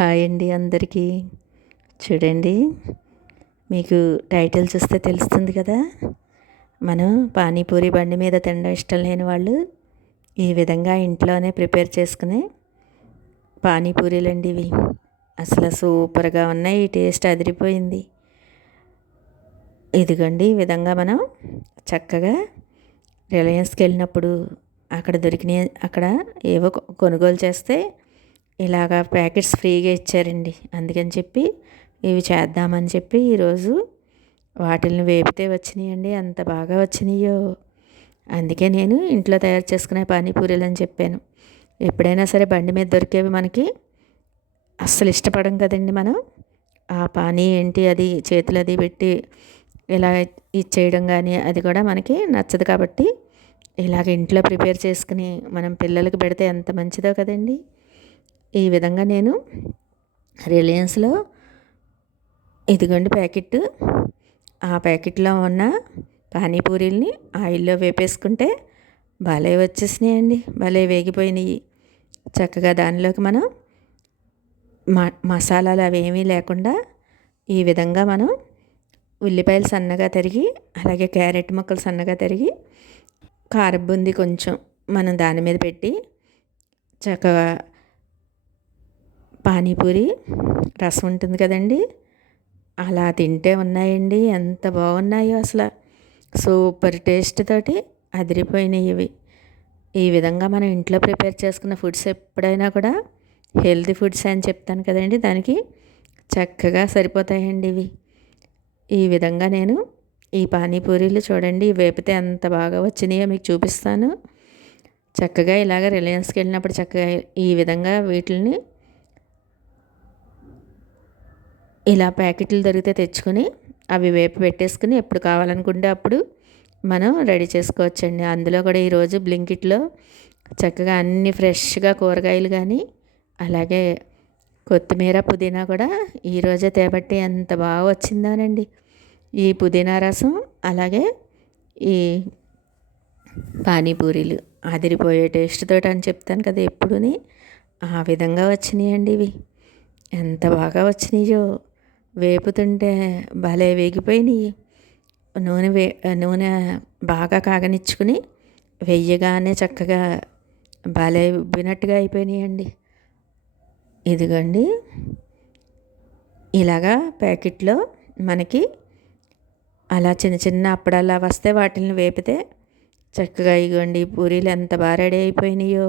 Hi అండి అందరికీ. చూడండి మీకు టైటిల్ చూస్తే తెలుస్తుంది కదా? మనం పానీపూరి బండి మీద తినడం ఇష్టం లేని వాళ్ళు ఈ విధంగా ఇంట్లోనే ప్రిపేర్ చేసుకునే పానీపూరీలు అండి ఇవి. అసలు సూపర్గా ఉన్నాయి టేస్ట్ అదిరిపోయింది. ఇదిగోండి ఈ విధంగా మనం చక్కగా రిలయన్స్కి వెళ్ళినప్పుడు అక్కడ దొరికిన అక్కడ ఏవో కొనుగోలు చేస్తే ఇలాగా ప్యాకెట్స్ ఫ్రీగా ఇచ్చారండి. అందుకని చెప్పి ఇవి చేద్దామని చెప్పి ఈరోజు వాటిల్ని వేపితే వచ్చినాయండి. అంత బాగా వచ్చినాయో. అందుకే నేను ఇంట్లో తయారు చేసుకునే పానీపూరీలు అని చెప్పాను. ఎప్పుడైనా సరే బండి మీద దొరికేవి మనకి అస్సలు ఇష్టపడం కదండి మనం. ఆ పానీ ఏంటి అది చేతులు అది పెట్టి ఇలా ఇచ్చేయడం కానీ అది కూడా మనకి నచ్చదు కాబట్టి ఇలాగ ఇంట్లో ప్రిపేర్ చేసుకుని మనం పిల్లలకి పెడితే ఎంత మంచిదో కదండి. ఈ విధంగా నేను రిలయన్స్లో ఇదిగోండి ప్యాకెట్ ఆ ప్యాకెట్లో ఉన్న పానీపూరీల్ని ఆయిల్లో వేపేసుకుంటే భలే వచ్చేసినాయండి. భలే వేగిపోయినాయి. చక్కగా దానిలోకి మనం మసాలాలు అవి ఏమీ లేకుండా ఈ విధంగా మనం ఉల్లిపాయలు సన్నగా తరిగి అలాగే క్యారెట్ ముక్కలు సన్నగా తరిగి కారబుంది కొంచెం మనం దాని మీద పెట్టి చక్కగా పానీపూరి రసం ఉంటుంది కదండి. అలా తింటే ఉన్నాయండి. ఎంత బాగున్నాయో అసలు. సూపర్ టేస్ట్ తోటి అదిరిపోయినాయి ఇవి. ఈ విధంగా మనం ఇంట్లో ప్రిపేర్ చేసుకున్న ఫుడ్స్ ఎప్పుడైనా కూడా హెల్తీ ఫుడ్స్ అని చెప్తాను కదండి. దానికి చక్కగా సరిపోతాయండి ఇవి. ఈ విధంగా నేను ఈ పానీపూరీలు చూడండి. వేపితే ఎంత బాగా వచ్చినాయో మీకు చూపిస్తాను. చక్కగా ఇలాగ రిలయన్స్కి వెళ్ళినప్పుడు చక్కగా ఈ విధంగా వీటిని ఇలా ప్యాకెట్లు దొరికితే తెచ్చుకొని అవి వేపు పెట్టేసుకుని ఎప్పుడు కావాలనుకుంటే అప్పుడు మనం రెడీ చేసుకోవచ్చండి. అందులో కూడా ఈరోజు బ్లింకిట్లో చక్కగా అన్ని ఫ్రెష్గా కూరగాయలు కానీ అలాగే కొత్తిమీర పుదీనా కూడా ఈరోజే తేబట్టి ఎంత బాగా వచ్చిందానండి. ఈ పుదీనా రసం అలాగే ఈ పానీపూరీలు అదిరిపోయే టేస్ట్ తోటి అని చెప్తాను కదా ఎప్పుడుని. ఆ విధంగా వచ్చినాయండి ఇవి. ఎంత బాగా వచ్చినాయో. వేపుతుంటే భలే వేగిపోయినాయి. నూనె వే నూనె బాగా కాగనిచ్చుకుని వెయ్యగానే చక్కగా భలే ఉబ్బినట్టుగా అయిపోయినాయండి. ఇదిగోండి. ఇలాగా ప్యాకెట్లో మనకి అలా చిన్న చిన్న అప్పుడలా వస్తే వాటిని వేపితే చక్కగా ఇగోండి పూరీలు ఎంత బాగా రెడీ అయిపోయినాయో.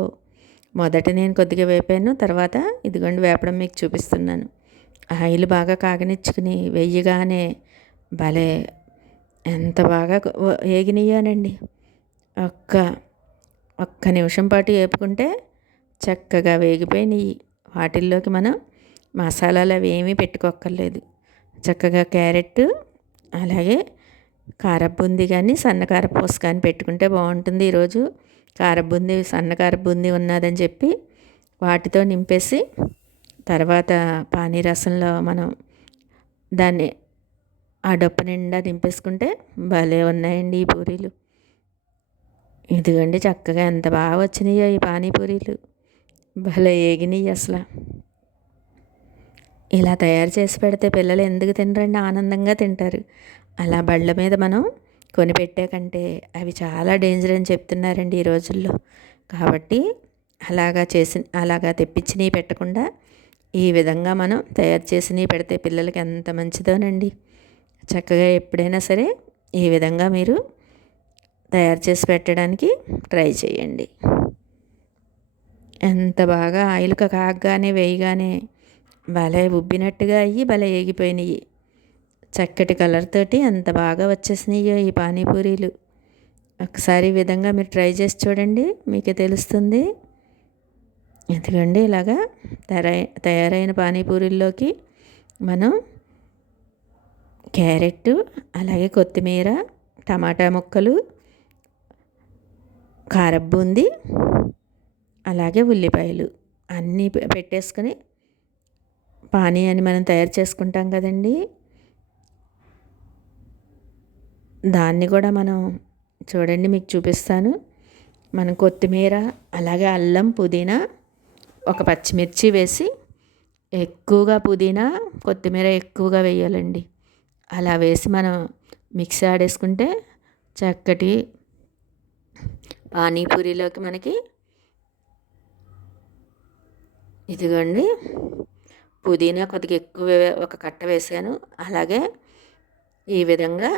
మొదట నేను కొద్దిగా వేపాను తర్వాత ఇదిగోండి వేపడం మీకు చూపిస్తున్నాను. ఆయిల్ బాగా కాగనిచ్చుకుని వెయ్యగానే భలే ఎంత బాగా వేగినాయోనండి ఒక్క ఒక్క నిమిషం పాటు వేపుకుంటే చక్కగా వేగిపోయినాయి. వాటిల్లోకి మనం మసాలాలు అవి ఏమీ పెట్టుకోక్కర్లేదు. చక్కగా క్యారెట్ అలాగే కారబుంది కానీ సన్న పూస కానీ పెట్టుకుంటే బాగుంటుంది ఈరోజు. కారబుంది సన్న బుంది ఉన్నదని చెప్పి వాటితో నింపేసి తర్వాత పానీరసంలో మనం దాన్ని ఆ డప్పు నిండా దింపేసుకుంటే భలే ఉన్నాయండి ఈ పూరీలు. ఇదిగండి చక్కగా ఎంత బాగా వచ్చినాయో ఈ పానీపూరీలు. భలే ఏగినాయి అసలు. ఇలా తయారు చేసి పెడితే పిల్లలు ఎందుకు తినరండి? ఆనందంగా తింటారు. అలా బళ్ళ మీద మనం కొనిపెట్టే కంటే అవి చాలా డేంజర్ అని చెప్తున్నారండి ఈ రోజుల్లో. కాబట్టి అలాగా చేసి అలాగా తెప్పించినవి పెట్టకుండా ఈ విధంగా మనం తయారు చేసినవి పెడితే పిల్లలకి ఎంత మంచిదోనండి. చక్కగా ఎప్పుడైనా సరే ఈ విధంగా మీరు తయారు చేసి పెట్టడానికి ట్రై చేయండి. ఎంత బాగా ఆయిల్ కాగానే వేయగానే భలే ఉబ్బినట్టుగా అయ్యి భలే ఏగిపోయినాయి. చక్కటి కలర్ తోటి ఎంత బాగా వచ్చేసినాయో ఈ పానీపూరీలు. ఒకసారి ఈ విధంగా మీరు ట్రై చేసి చూడండి మీకే తెలుస్తుంది. ఎందుకండి ఇలాగా తయారైన పానీపూరీల్లోకి మనం క్యారెట్ అలాగే కొత్తిమీర టమాటా ముక్కలు కారబ్బూంది అలాగే ఉల్లిపాయలు అన్నీ పెట్టేసుకొని పానీ అని మనం తయారు చేసుకుంటాం కదండి. దాన్ని కూడా మనం చూడండి మీకు చూపిస్తాను. మనం కొత్తిమీర అలాగే అల్లం పుదీనా ఒక పచ్చిమిర్చి వేసి ఎక్కువగా పుదీనా కొత్తిమీర ఎక్కువగా వేయాలండి. అలా వేసి మనం మిక్సీ ఆడేసుకుంటే చక్కటి పానీపూరిలోకి మనకి ఇదిగోండి పుదీనా కొద్దిగా ఎక్కువ ఒక కట్ట వేసాను. అలాగే ఈ విధంగా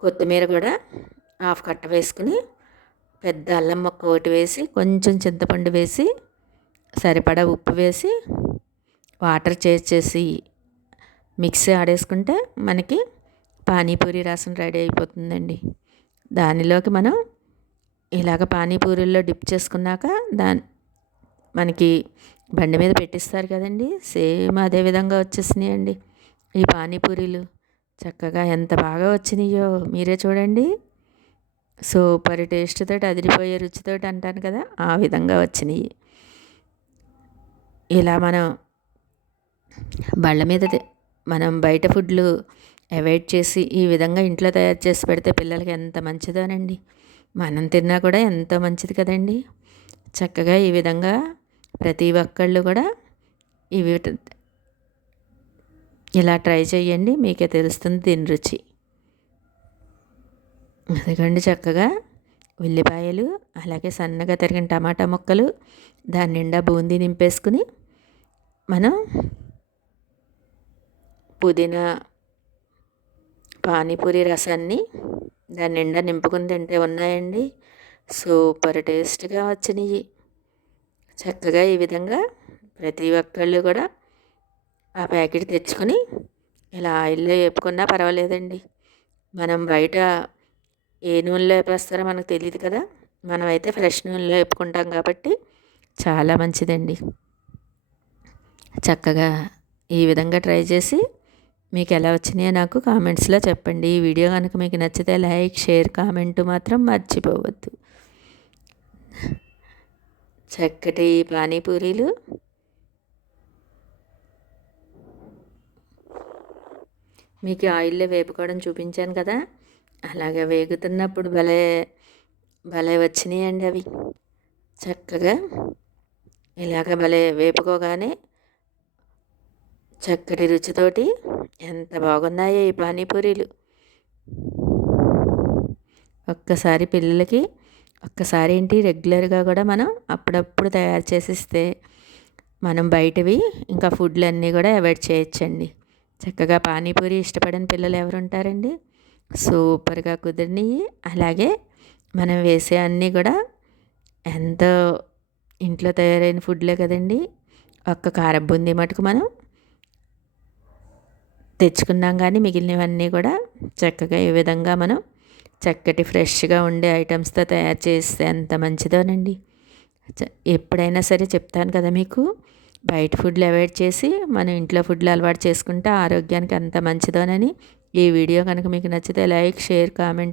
కొత్తిమీర కూడా హాఫ్ కట్ట వేసుకుని పెద్ద అల్లం మొక్క ఒకటి వేసి కొంచెం చింతపండు వేసి సరిపడా ఉప్పు వేసి వాటర్ చేసేసి మిక్సీ ఆడేసుకుంటే మనకి పానీపూరి రసం రెడీ అయిపోతుందండి. దానిలోకి మనం ఇలాగ పానీపూరిలో డిప్ చేసుకున్నాక దాని మనకి బండి మీద పెట్టిస్తారు కదండి. సేమ్ అదే విధంగా వచ్చేసినాయండి ఈ పానీపూరీలు. చక్కగా ఎంత బాగా వచ్చినాయో మీరే చూడండి. సూపర్ టేస్ట్ తోటి అదిరిపోయే రుచితోటి అంటాను కదా ఆ విధంగా వచ్చినాయి. ఇలా మనం బళ్ళ మీద మనం బయట ఫుడ్లు అవాయిడ్ చేసి ఈ విధంగా ఇంట్లో తయారు చేసి పెడితే పిల్లలకి ఎంత మంచిదోనండి. మనం తిన్నా కూడా ఎంతో మంచిది కదండి. చక్కగా ఈ విధంగా ప్రతి ఒక్కళ్ళు కూడా ఇవి ఇలా ట్రై చేయండి మీకే తెలుస్తుంది దీని రుచి. అదిగండి చక్కగా ఉల్లిపాయలు అలాగే సన్నగా తరిగిన టమాటా ముక్కలు దాని నిండా బూందీ నింపేసుకుని మనం పుదీనా పానీపూరి రసాన్ని దాని నిండా నింపుకుని తింటే ఉన్నాయండి. సూపర్ టేస్ట్గా వచ్చినాయి. చక్కగా ఈ విధంగా ప్రతి ఒక్కళ్ళు కూడా ఆ ప్యాకెట్ తెచ్చుకొని ఇలా ఆయిల్లో వేపుకున్నా పర్వాలేదండి. మనం బయట ఏ నూనెలో వేపేస్తారో మనకు తెలియదు కదా. మనమైతే ఫ్రెష్ నూనెలో వేపుకుంటాం కాబట్టి చాలా మంచిదండి. చక్కగా ఈ విధంగా ట్రై చేసి మీకు ఎలా వచ్చినాయో నాకు కామెంట్స్లో చెప్పండి. ఈ వీడియో కనుక మీకు నచ్చితే లైక్ షేర్ కామెంట్ మాత్రం మర్చిపోవద్దు. చక్కటి పానీపూరీలు. మీకు ఆయిల్లో వేపుకోవడం చూపించాను కదా. అలాగే వేగుతున్నప్పుడు భలే భలే వచ్చినాయండి అవి. చక్కగా ఇలాగ భలే వేపుకోగానే చక్కటి రుచితోటి ఎంత బాగున్నాయో ఈ పానీపూరీలు. ఒక్కసారి పిల్లలకి ఒక్కసారి ఏంటి రెగ్యులర్గా కూడా మనం అప్పుడప్పుడు తయారు చేసిస్తే మనం బయటవి ఇంకా ఫుడ్లు అన్నీ కూడా అవాయిడ్ చేయొచ్చండి. చక్కగా పానీపూరి ఇష్టపడని పిల్లలు ఎవరు ఉంటారండి సూపర్గా కుదిరినాయి. అలాగే మనం వేసే అన్నీ కూడా ఎంతో ఇంట్లో తయారైన ఫుడ్లే కదండి. ఒక్క కారం బుంది మటుకు మనం తెచ్చుకున్నాం కానీ మిగిలినవన్నీ కూడా చక్కగా ఈ విధంగా మనం చక్కటి ఫ్రెష్గా ఉండే ఐటమ్స్తో తయారు చేస్తే ఎంత మంచిదోనండి. ఎప్పుడైనా సరే చెప్తాను కదా మీకు బయట ఫుడ్లు అవాయిడ్ చేసి మనం ఇంట్లో ఫుడ్లు అలవాటు చేసుకుంటే ఆరోగ్యానికి అంత మంచిదోనని ఈ వీడియో కనుక మీకు నచ్చితే లైక్ షేర్ కామెంట్